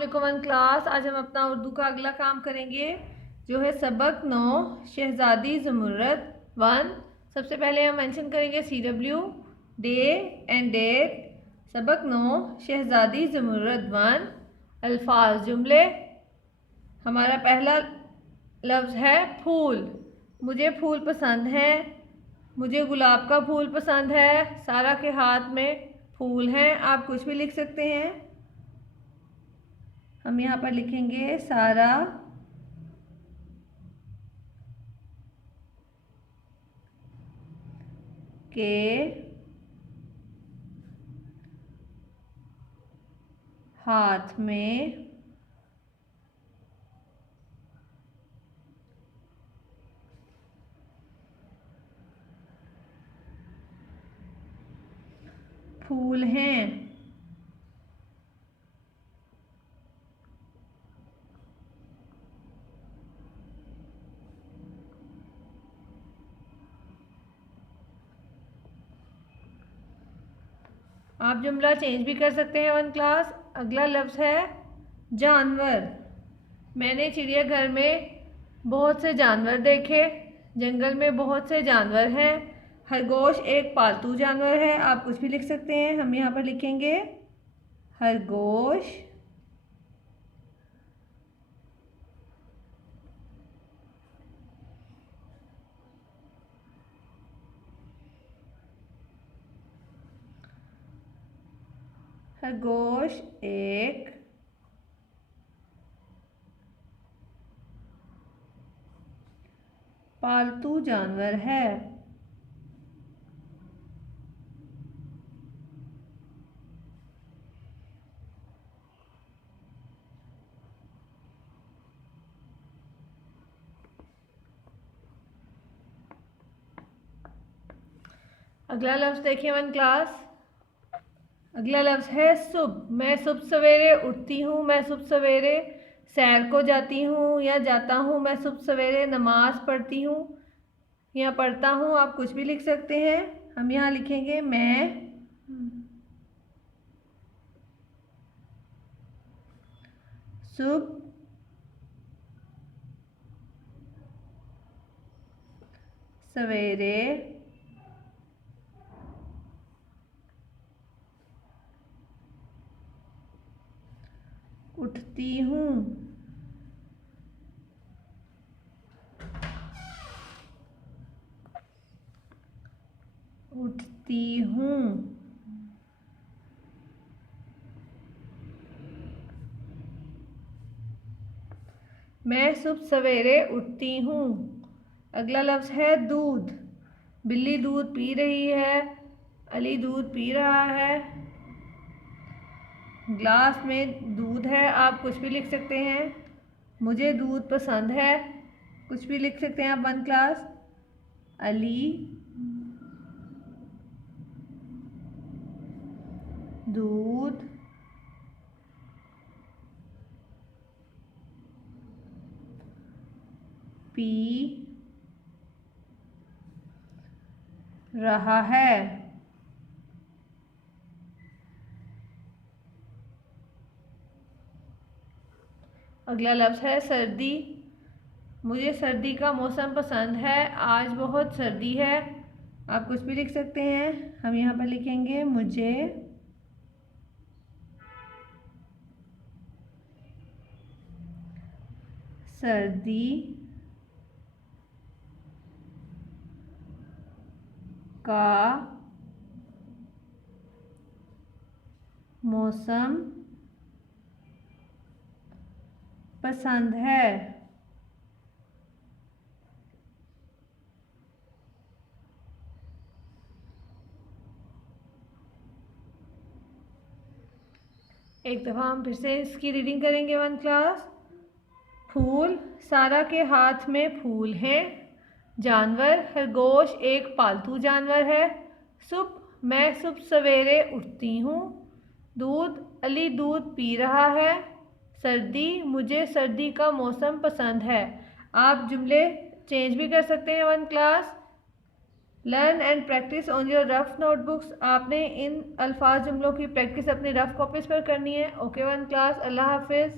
अस्सलाम क्लास। आज हम अपना उर्दू का अगला काम करेंगे जो है सबक 9 शहजादी ज़मुर्रत 1। सबसे पहले हम मेंशन करेंगे CW डे एंड डेट। सबक 9 शहजादी ज़मुर्रत 1। अल्फाज जुमले। हमारा पहला लफ्ज़ है फूल। मुझे फूल पसंद है। मुझे गुलाब का फूल पसंद है। सारा के हाथ में फूल हैं। आप कुछ भी लिख सकते हैं। हम यहाँ पर लिखेंगे सारा के हाथ में फूल हैं। आप जुमला चेंज भी कर सकते हैं 1 क्लास। अगला लफ्ज़ है जानवर। मैंने चिड़ियाघर में बहुत से जानवर देखे। जंगल में बहुत से जानवर हैं। खरगोश एक पालतू जानवर है। आप कुछ भी लिख सकते हैं। हम यहाँ पर लिखेंगे खरगोश खरगोश एक पालतू जानवर है। अगला लफ्ज़ देखिए 1 क्लास। अगला लफ्ज़ है सुबह। मैं सुबह सवेरे उठती हूँ। मैं सुबह सवेरे सैर को जाती हूँ या जाता हूँ। मैं सुबह सवेरे नमाज पढ़ती हूँ या पढ़ता हूँ। आप कुछ भी लिख सकते हैं। हम यहाँ लिखेंगे मैं सुबह सवेरे उठती हूँ। उठती हूँ। मैं सुबह सवेरे उठती हूँ। अगला लफ्ज़ है दूध। बिल्ली दूध पी रही है। अली दूध पी रहा है। ग्लास में दूध है। आप कुछ भी लिख सकते हैं। मुझे दूध पसंद है। कुछ भी लिख सकते हैं आप 1 क्लास। अली दूध पी रहा है। अगला लफ्ज़ है सर्दी। मुझे सर्दी का मौसम पसंद है। आज बहुत सर्दी है। आप कुछ भी लिख सकते हैं। हम यहाँ पर लिखेंगे मुझे सर्दी का मौसम पसंद है। एक दफ़ा हम फिर से इसकी रीडिंग करेंगे 1 क्लास। फूल। सारा के हाथ में फूल हैं। जानवर। खरगोश एक पालतू जानवर है। सुबह। मैं सुबह सवेरे उठती हूँ। दूध। अली दूध पी रहा है। सर्दी। मुझे सर्दी का मौसम पसंद है। आप जुमले चेंज भी कर सकते हैं 1 class. Learn and practice on your rough notebooks, आपने इन अल्फाज जुमलों की प्रैक्टिस अपनी रफ कॉपीज पर करनी है। ओके वन क्लास, अल्लाह हाफिज़।